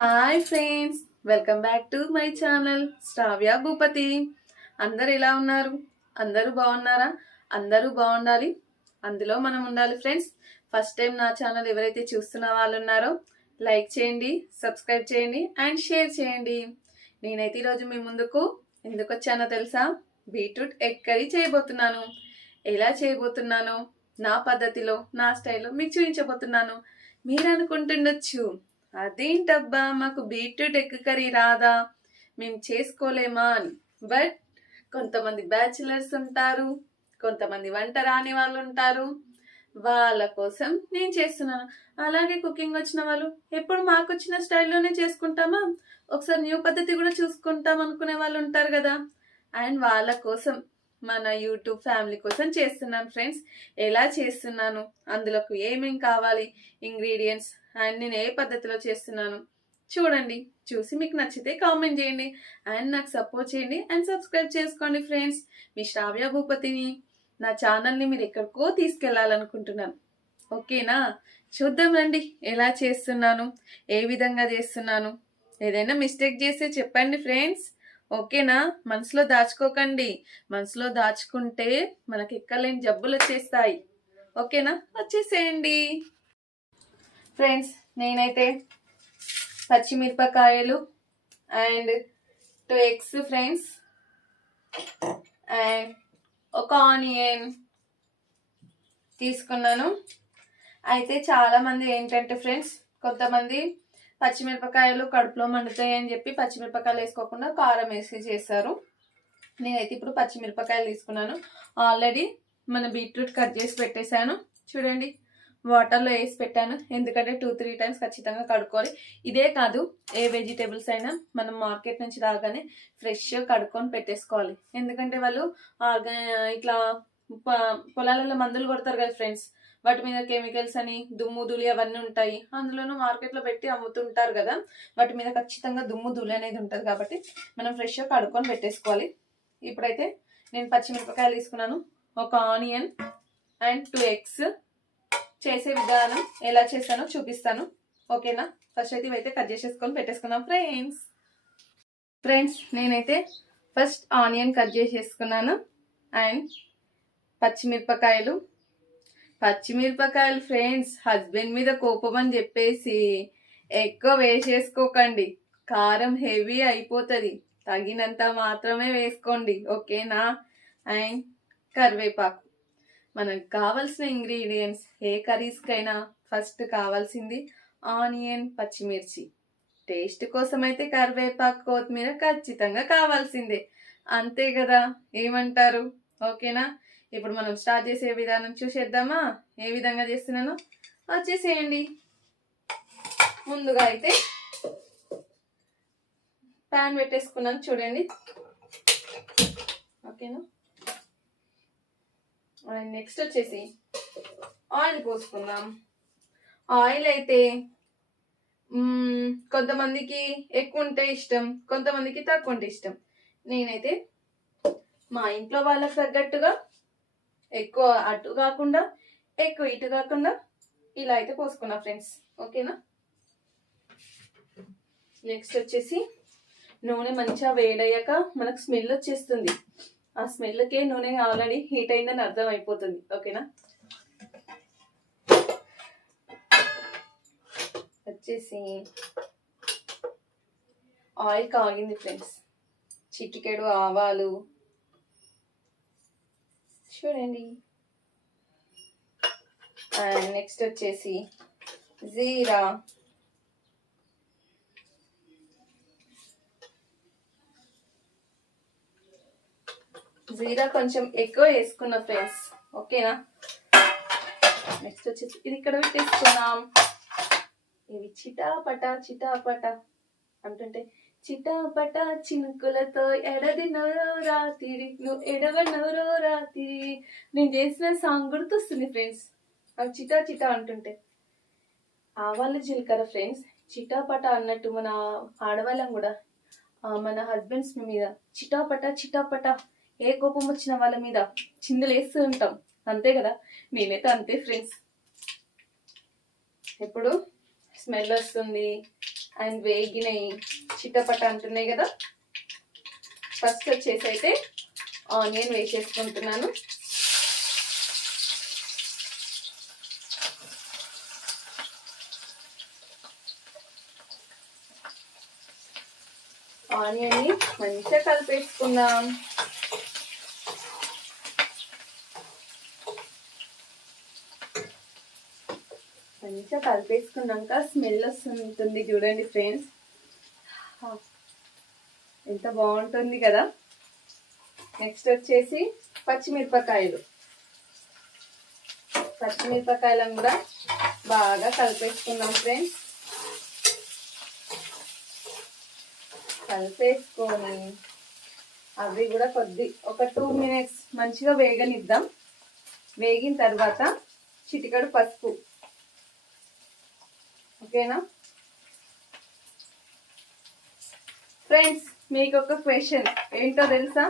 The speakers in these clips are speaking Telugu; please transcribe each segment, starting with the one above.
Hi friends, welcome back to my channel Shravya Bhupathi. అందరు ఎలా ఉన్నారు? అందరూ బాగున్నారా? అందరూ బాగుండాలి, అందులో మనం ఉండాలి ఫ్రెండ్స్. ఫస్ట్ టైం నా ఛానల్ ఎవరైతే చూస్తున్న వాళ్ళు ఉన్నారో లైక్ చేయండి, సబ్స్క్రైబ్ చేయండి అండ్ షేర్ చేయండి. నేనైతే ఈరోజు మీ ముందుకు ఎందుకు వచ్చానో తెలుసా? బీట్రూట్ ఎగ్ కర్రీ చేయబోతున్నాను. ఎలా చేయబోతున్నానో నా పద్ధతిలో, నా స్టైల్లో మీకు చూపించబోతున్నాను. మీరు అనుకుంటుండొచ్చు, అదేంటబ్బా మాకు బీట్రూట్ ఎగ్ కర్రీ రాదా, మేము చేసుకోలేమా అని. బట్ కొంతమంది బ్యాచిలర్స్ ఉంటారు, కొంతమంది వంట రాని వాళ్ళు ఉంటారు. వాళ్ళ కోసం నేను చేస్తున్నాను. అలాగే కుకింగ్ వచ్చిన వాళ్ళు ఎప్పుడు మాకు వచ్చిన స్టైల్లోనే చేసుకుంటామా, ఒకసారి న్యూ పద్ధతి కూడా చూసుకుంటాం అనుకునే వాళ్ళు ఉంటారు కదా. అండ్ వాళ్ళ కోసం, మన యూట్యూబ్ ఫ్యామిలీ కోసం చేస్తున్నాను ఫ్రెండ్స్. ఎలా చేస్తున్నాను, అందులోకి ఏమేం కావాలి, ఇంగ్రీడియంట్స్ అండ్ నేను ఏ పద్ధతిలో చేస్తున్నాను చూడండి. చూసి మీకు నచ్చితే కామెంట్ చేయండి అండ్ నాకు సపోర్ట్ చేయండి అండ్ సబ్స్క్రైబ్ చేసుకోండి ఫ్రెండ్స్. మీ శ్రావ్య భూపతిని, నా ఛానల్ని మీరు ఎక్కడికో తీసుకెళ్లాలనుకుంటున్నాను. ఓకేనా? చూద్దాం రండి ఎలా చేస్తున్నాను, ఏ విధంగా చేస్తున్నాను. ఏదైనా మిస్టేక్ చేస్తే చెప్పండి ఫ్రెండ్స్. ఓకేనా? మనసులో దాచుకోకండి. మనసులో దాచుకుంటే మనకి ఎక్కలేని జబ్బులు వచ్చేస్తాయి. ఓకేనా? వచ్చేసేయండి ఫ్రెండ్స్. నేనైతే పచ్చిమిరపకాయలు అండ్ 2 eggs ఫ్రెండ్స్, అండ్ ఒక ఆనియన్ తీసుకున్నాను. అయితే చాలా మంది ఏంటంటే ఫ్రెండ్స్, కొంతమంది పచ్చిమిరపకాయలు కడుపులో మండుతాయి అని చెప్పి పచ్చిమిరపకాయలు వేసుకోకుండా కారం వేసి చేస్తారు. నేనైతే ఇప్పుడు పచ్చిమిరపకాయలు తీసుకున్నాను. ఆల్రెడీ మన బీట్రూట్ కట్ చేసి పెట్టేశాను. చూడండి, వాటర్లో వేసి పెట్టాను. ఎందుకంటే 2-3 times ఖచ్చితంగా కడుక్కోవాలి. ఇదే కాదు, ఏ వెజిటేబుల్స్ అయినా మనం మార్కెట్ నుంచి రాగానే ఫ్రెష్ కడుక్కొని పెట్టేసుకోవాలి. ఎందుకంటే వాళ్ళు ఇట్లా పొలాలలో మందులు కొడతారు కదా ఫ్రెండ్స్, వాటి మీద కెమికల్స్ అని దుమ్ము ధూళి అవన్నీ ఉంటాయి. అందులోనూ మార్కెట్లో పెట్టి అమ్ముతుంటారు కదా, వాటి మీద ఖచ్చితంగా దుమ్ము ధూళి అనేది ఉంటుంది. కాబట్టి మనం ఫ్రెష్గా కడుక్కొని పెట్టేసుకోవాలి. ఇప్పుడైతే నేను పచ్చిమిరపకాయలు తీసుకున్నాను, ఒక ఆనియన్ అండ్ 2 eggs. చేసే విధానం ఎలా చేస్తానో చూపిస్తాను. ఓకేనా? ఫస్ట్ అయితే ఇవైతే కట్ చేసేసుకొని పెట్టేసుకుందాం ఫ్రెండ్స్. నేనైతే ఫస్ట్ ఆనియన్ కట్ చేసేసుకున్నాను అండ్ పచ్చిమిరపకాయలు ఫ్రెండ్స్, హస్బెండ్ మీద కోపం అని చెప్పేసి ఎక్కువ వేసేసుకోకండి. కారం హెవీ అయిపోతుంది, తగినంత మాత్రమే వేసుకోండి. ఓకేనా? అండ్ కరివేపాకు. మనకు కావాల్సిన ఇంగ్రీడియంట్స్ ఏ కర్రీస్కైనా ఫస్ట్ కావాల్సింది ఆనియన్, పచ్చిమిర్చి. టేస్ట్ కోసం అయితే కరివేపాకు, కొత్తిమీర ఖచ్చితంగా కావాల్సిందే. అంతే కదా, ఏమంటారు? ఓకేనా? ఇప్పుడు మనం స్టార్ట్ చేసే విధానం చూసేద్దామా? ఏ విధంగా చేస్తున్నానో వచ్చేసేయండి. ముందుగా అయితే ప్యాన్ పెట్టేసుకున్నాను చూడండి. ఓకేనా? నెక్స్ట్ వచ్చేసి ఆయిల్ పోసుకుందాం. ఆయిల్ అయితే కొంతమందికి ఎక్కువ ఉంటే ఇష్టం, కొంతమందికి తక్కువ ఉంటే ఇష్టం. నేనైతే మా ఇంట్లో వాళ్ళకి తగ్గట్టుగా ఎక్కువ అటు కాకుండా ఎక్కువ ఇటు కాకుండా ఇలా అయితే పోసుకున్నా ఫ్రెండ్స్. ఓకేనా? నెక్స్ట్ వచ్చేసి నూనె మంచిగా వేడయ్యాక మనకు స్మెల్ వచ్చేస్తుంది. ఆ స్మెల్కే నూనె ఆల్రెడీ హీట్ అయిందని అర్థం అయిపోతుంది. ఓకేనా? వచ్చేసి ఆయిల్ కాగింది ఫ్రెండ్స్. చిటికెడు ఆవాలు చూడండి. అండ్ నెక్స్ట్ వచ్చేసి జీరా, కొంచెం ఎక్కువ వేసుకున్నా ఫ్రెండ్స్. ఓకేనా? నెక్స్ట్ వచ్చేసి ఇది ఇక్కడ పెట్టేసుకున్నాం. ఇవి చిటాపట అంటుంటే, చిటాపట చినుకులతో ఎడదినోరో రాత్రి, నువ్వు ఎడవనోరో రాత్రి. నేను చేసిన సాంగ్ గుర్తొస్తుంది ఫ్రెండ్స్, అవి చిటా అంటుంటే. ఆవాలు జీలకర్ర ఫ్రెండ్స్. చిటాపట అన్నట్టు మన ఆడవాళ్ళం కూడా మన హస్బెండ్స్ మీద చిటాపట ఏ కోపం వచ్చిన వాళ్ళ మీద చిందులు వేస్తూ ఉంటాం. అంతే కదా, నేనైతే అంతే ఫ్రెండ్స్. ఎప్పుడు స్మెల్ వస్తుంది అండ్ వేగినవి చిట్టపట అంటున్నాయి కదా. ఫస్ట్ వచ్చేసి అయితే ఆనియన్ వేసేసుకుంటున్నాను. ఆనియన్ని మంచిగా కలిపేసుకుందాం. మంచిగా కలిపేసుకున్నాక స్మెల్ వస్తుంటుంది చూడండి ఫ్రెండ్స్, ఎంత బాగుంటుంది కదా. నెక్స్ట్ వచ్చేసి పచ్చిమిరపకాయలను కూడా బాగా కలిపేసుకుందాం ఫ్రెండ్స్. కలిపేసుకొని అవి కూడా ఒక 2 minutes మంచిగా వేగనిద్దాం. వేగిన తర్వాత చిటికెడు పసుపు. ఓకేనా ఫ్రెండ్స్, మీకు ఒక క్వశ్చన్ ఏంటో తెలుసా?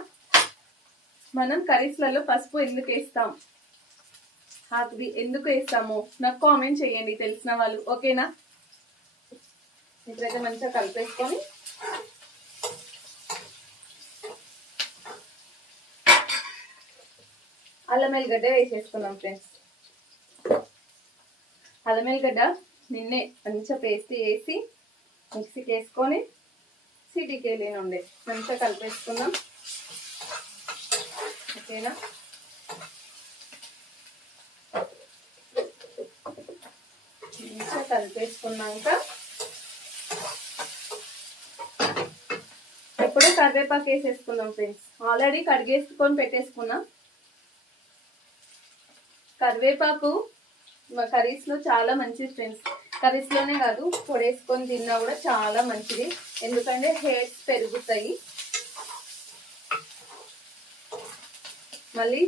మనం కర్రీస్లలో పసుపు ఎందుకు వేస్తాం, అది ఎందుకు వేస్తామో నాకు కామెంట్ చేయండి తెలిసిన వాళ్ళు. ఓకేనా, ఇప్పుడైతే మంచిగా కలిపేసుకొని అల్లం వెల్లిగడ్డ వేసేసుకున్నాం ఫ్రెండ్స్. అల్లం వెల్లిగడ్డ నిన్నే మంచిగా పేస్ట్ వేసి మిక్సీకి వేసుకొని సిటీకి వెళ్ళినుండే మంచిగా కలిపేసుకున్నాం. ఓకేనా, మంచిగా కలిపేసుకున్నాక ఇప్పుడు కరివేపాకు వేసేసుకున్నాం ఫ్రెండ్స్. ఆల్రెడీ కడిగేసుకొని పెట్టేసుకున్నాం. కరివేపాకు కర్రీస్ లో చాలా మంచిది ఫ్రెండ్స్. కర్రీస్ లోనే కాదు, పొడేసుకొని తిన్నా కూడా చాలా మంచిది. ఎందుకంటే హెయిర్స్ పెరుగుతాయి, మళ్ళీ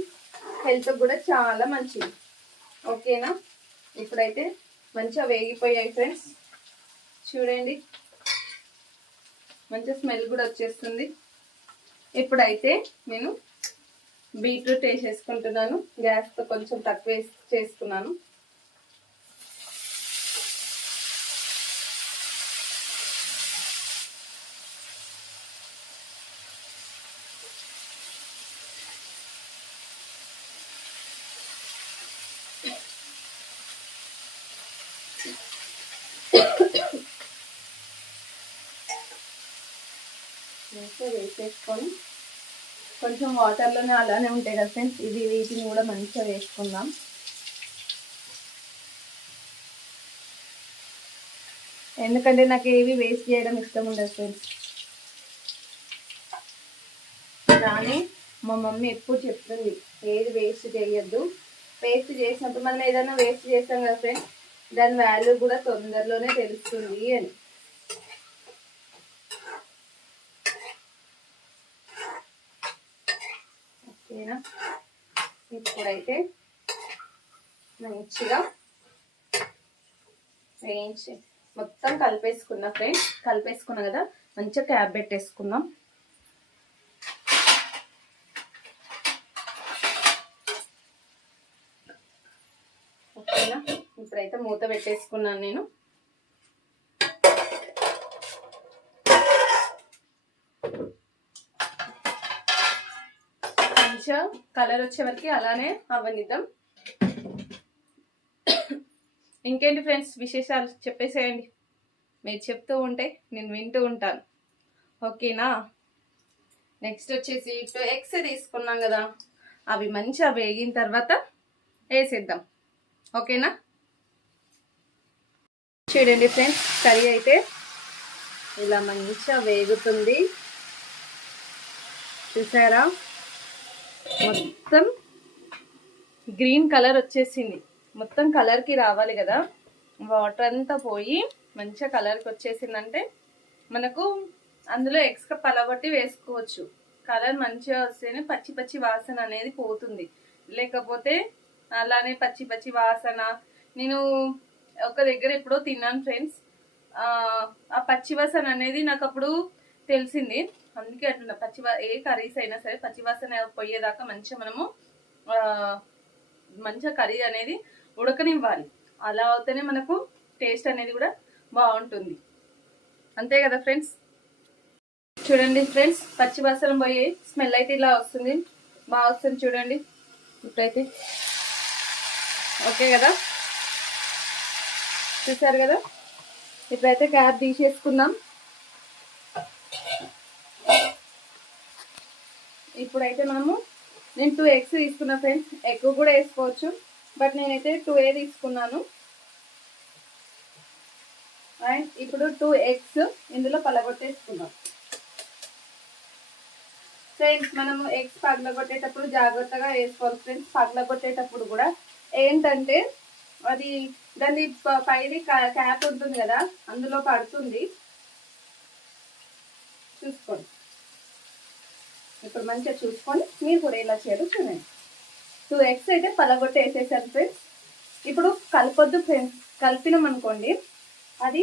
హెల్త్ కూడా చాలా మంచిది. ఓకేనా, ఇప్పుడైతే మంచిగా వేగిపోయాయి ఫ్రెండ్స్. చూడండి, మంచి స్మెల్ కూడా వచ్చేస్తుంది. ఇప్పుడైతే నేను బీట్రూట్ వేసేసుకుంటున్నాను. గ్యాస్తో కొంచెం తక్కువ చేసుకున్నాను. వేసేసుకొని కొంచెం వాటర్లోనే అలానే ఉంటాయి కదా ఫ్రెండ్స్, వీటిని కూడా మంచిగా వేసుకుందాం. ఎందుకంటే నాకు ఏవి వేస్ట్ చేయడం ఇష్టం ఉండదు ఫ్రెండ్స్. కానీ మా మమ్మీ ఎప్పుడు చెప్తుంది, ఏది వేస్ట్ చేయొద్దు. వేస్ట్ చేసినప్పుడు మనం ఏదైనా వేస్ట్ చేస్తాం కదా ఫ్రెండ్స్, దాని వాల్యూ కూడా తొందరలోనే తెలుస్తుంది అని. ఓకేనా, ఇప్పుడైతే మంచిగా వేయించి మొత్తం కలిపేసుకున్నా ఫ్రెండ్స్. కలిపేసుకున్నా కదా, మంచిగా క్యాప్ పెట్టేసుకుందాం. ఓకేనా, ఇప్పుడైతే మూత పెట్టేసుకున్నాను నేను. మంచిగా కలర్ వచ్చే వరకు అలానే అవ్వనిద్దాం. ఇంకేంటి ఫ్రెండ్స్ విశేషాలు చెప్పేసేయండి. మీరు చెప్తూ ఉంటే నేను వింటూ ఉంటాను. ఓకేనా, నెక్స్ట్ వచ్చేసి 2 eggs తీసుకున్నాం కదా, అవి మంచిగా వేగిన తర్వాత వేసేద్దాం. ఓకేనా, చూడండి ఫ్రెండ్స్, కర్రీ అయితే ఇలా మంచిగా వేగుతుంది. చూసారా, మొత్తం గ్రీన్ కలర్ వచ్చేసింది. మొత్తం కలర్కి రావాలి కదా, వాటర్ అంతా పోయి మంచిగా కలర్కి వచ్చేసిందంటే మనకు అందులో ఎగ్స్ పలగొట్టి వేసుకోవచ్చు. కలర్ మంచిగా వస్తేనే పచ్చి పచ్చి వాసన అనేది పోతుంది. లేకపోతే అలానే పచ్చి పచ్చి వాసన. నేను ఒక దగ్గర ఎప్పుడో తిన్నాను ఫ్రెండ్స్, ఆ పచ్చి వాసన అనేది నాకు అప్పుడు తెలిసింది. అందుకే అంటున్నా, ఏ కర్రీస్ అయినా సరే పచ్చి వాసన పోయేదాకా మంచిగా మనము మంచిగా కర్రీ అనేది ఉడకనివ్వాలి. అలా అవుతేనే మనకు టేస్ట్ అనేది కూడా బాగుంటుంది. అంతే కదా ఫ్రెండ్స్. చూడండి ఫ్రెండ్స్, పచ్చి వాసన పోయి స్మెల్ అయితే ఇలా వస్తుంది, బాగా వస్తుంది చూడండి. ఇప్పుడైతే ఓకే కదా, చూసారు కదా. ఇప్పుడైతే క్యాప్ తీసేసుకుందాం. ఇప్పుడైతే నేను 2 ఎగ్స్ తీసుకున్నా ఫ్రెండ్స్. ఎగ్ కూడా వేసుకోవచ్చు, బట్ నేనైతే 2 తీసుకున్నాను. అండ్ ఇప్పుడు 2 ఎగ్స్ ఇందులో పలగొట్టేసుకుందాం ఫ్రెండ్స్. మనము ఎగ్స్ పగలగొట్టేటప్పుడు జాగ్రత్తగా వేసుకోవాలి ఫ్రెండ్స్. పగలగొట్టేటప్పుడు కూడా ఏంటంటే అది దాని పైది క్యాప్ ఉంటుంది కదా, అందులో పడుతుంది, చూసుకోండి. ఇప్పుడు మంచిగా చూసుకొని మీరు కూడా ఎలా చేయాలో చూడండి. 2 ఎగ్స్ అయితే పలగొట్టి వేసేసాను ఫ్రెండ్స్. ఇప్పుడు కలపొద్దు ఫ్రెండ్స్, కలిపినాం అనుకోండి అది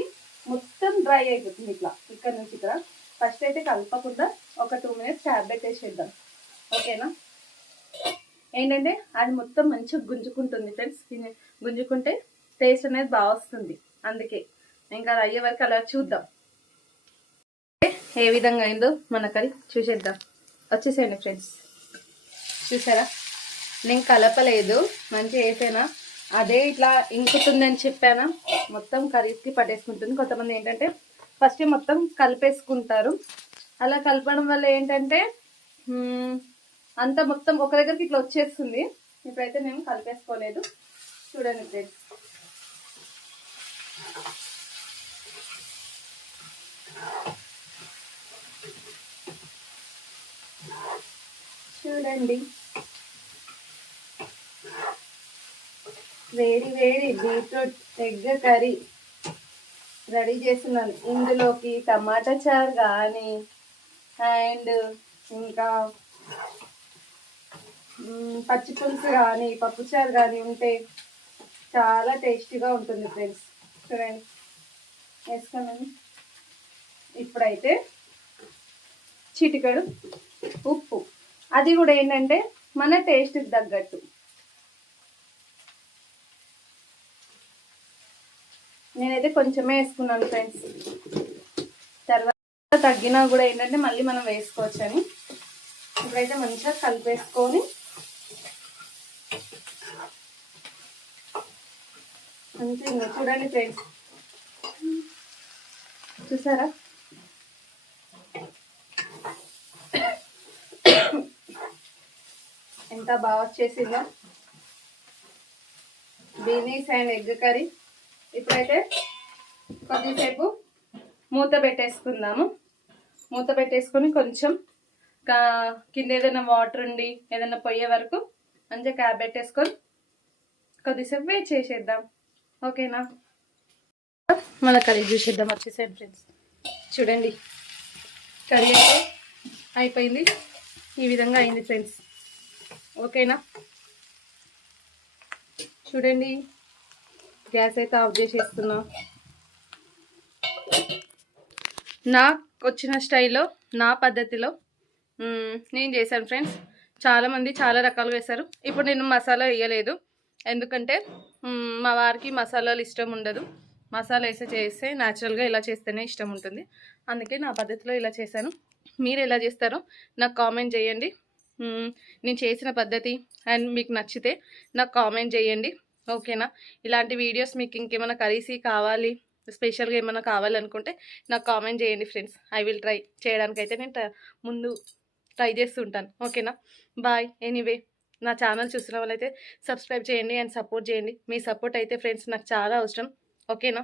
మొత్తం డ్రై అయిపోతుంది ఇట్లా, ఇక్కడ నుంచి ఇక్కడ. ఫస్ట్ అయితే కలపకుండా ఒక 2 మినిట్స్ క్యాప్ పెట్టేసేద్దాం, ఓకేనా. ఏంటంటే అది మొత్తం మంచిగా గుంజుకుంటుంది ఫ్రెండ్స్. గుంజుకుంటే టేస్ట్ అనేది బాగా వస్తుంది, అందుకే ఇంకా అది అయ్యే వరకు అలా చూద్దాం. ఏ విధంగా అయిందో మన కర్రీ చూసేద్దాం. వచ్చేసేయండి ఫ్రెండ్స్, చూసారా, నేను కలపలేదు, మంచిగా వేసానా, అదే ఇట్లా ఇంకుతుందని చెప్పానా, మొత్తం కర్రీస్కి పట్టేసుకుంటుంది. కొంతమంది ఏంటంటే ఫస్ట్ మొత్తం కలిపేసుకుంటారు. అలా కలపడం వల్ల ఏంటంటే అంతా మొత్తం ఒక దగ్గరికి ఇట్లా వచ్చేస్తుంది. ఇప్పుడైతే నేను కలిపేసుకోలేదు, చూడండి ఫ్రెండ్స్. చూడండి, వేడి వేడి బీట్రూట్ ఎగ్ కర్రీ రెడీ చేస్తున్నాను. ఇందులోకి టమాటా చారు కానీ అండ్ ఇంకా పచ్చి పులుసు కానీ పప్పుచారు కానీ ఉంటే చాలా టేస్టీగా ఉంటుంది ఫ్రెండ్స్. చూడండి, వేసుకున్నాను. ఇప్పుడైతే చిటికెడు ఉప్పు, అది కూడా ఏంటంటే మన టేస్ట్కి తగ్గట్టు. నేనైతే కొంచెమే వేసుకున్నాను ఫ్రెండ్స్, తర్వాత తగ్గినా కూడా ఏంటంటే మళ్ళీ మనం వేసుకోవచ్చు అని. ఇప్పుడైతే మంచిగా కలిపేసుకొని మంచిగా చూడండి ఫ్రెండ్స్, చూసారా ఎంత బాగా వచ్చేసిందో బీనీస్ అండ్ ఎగ్ కర్రీ. ఇప్పుడైతే కొద్దిసేపు మూత పెట్టేసుకుందాము. మూత పెట్టేసుకొని కొంచెం కింద ఏదైనా వాటర్ ఉండి ఏదైనా పోయే వరకు మంచిగా క్యాప్ పెట్టేసుకొని కొద్దిసేపు వెయిట్ చేసేద్దాం, ఓకేనా. మన కర్రీ చూసేద్దాం. వచ్చేసేయండి ఫ్రెండ్స్, చూడండి కర్రీ అయితే అయిపోయింది, ఈ విధంగా అయింది ఫ్రెండ్స్, ఓకేనా. చూడండి, గ్యాస్ అయితే ఆఫ్ చేసేస్తున్నా. నాకు వచ్చిన స్టైల్లో నా పద్ధతిలో నేను చేశాను ఫ్రెండ్స్. చాలామంది చాలా రకాలుగా వేశారు. ఇప్పుడు నేను మసాలా వేయలేదు, ఎందుకంటే మా వారికి మసాలాలు ఇష్టం ఉండదు. మసాలా వేసి చేస్తే న్యాచురల్గా ఇలా చేస్తేనే ఇష్టం ఉంటుంది, అందుకే నా పద్ధతిలో ఇలా చేశాను. మీరు ఎలా చేస్తారో నాకు కామెంట్ చేయండి. నేను చేసిన పద్ధతి అండ్ మీకు నచ్చితే నాకు కామెంట్ చేయండి, ఓకేనా. ఇలాంటి వీడియోస్ మీకు ఇంకేమైనా కర్రీస్ కావాలి, స్పెషల్గా ఏమైనా కావాలనుకుంటే నాకు కామెంట్ చేయండి ఫ్రెండ్స్. ఐ విల్ ట్రై చేయడానికైతే నేను ముందు ట్రై చేస్తుంటాను, ఓకేనా. బాయ్. ఎనీవే, నా ఛానల్ చూసిన వాళ్ళైతే సబ్స్క్రైబ్ చేయండి అండ్ సపోర్ట్ చేయండి. మీ సపోర్ట్ అయితే ఫ్రెండ్స్ నాకు చాలా అవసరం, ఓకేనా.